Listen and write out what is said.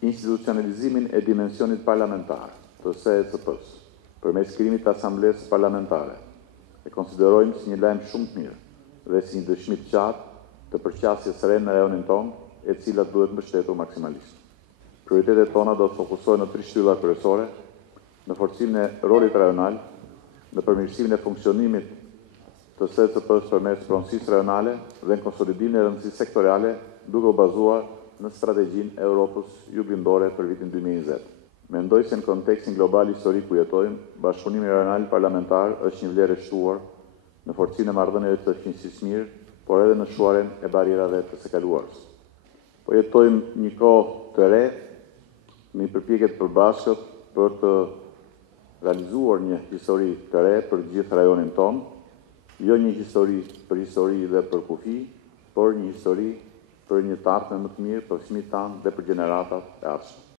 institucionalizimin e dimensionit parlamentar të SECP-s përmes krijimit të asamblesë parlamentare e konsiderojmë si një lajm shumë të mirë dhe si një dëshmi të qartë të përqasjes së re në rajonin tonë, e cila duhet mbështetur maksimalisht. Prioritetet tona do të fokusohen në 3 shtylla kryesore: në forcimin e rolit rajonal, në përmirësimin e funksionimit të SECP-s përmes pronësisë rajonale dhe në konsolidimin e rëndësisë sektoriale, duke u bazuar në strategjinë e Europës Juglindore për vitin 2020. Mendoj se në kontekstin global historik ku jetojmë, bashkëpunimi rajonal parlamentar është një vlerë e shtuar në forcinë e marrëdhënieve të shoqërisë mirë, por edhe në shuarjen e barierave të së kaluarës. Po jetojmë një kohë të re, në një përpjekje të përbashkët për të realizuar një histori të re për gjithë rajonin tonë, jo një histori për histori dhe për kufi, por një histori për një të ardhmen më të mirë për fëmijët tanë dhe për gjeneratat e ardhshme.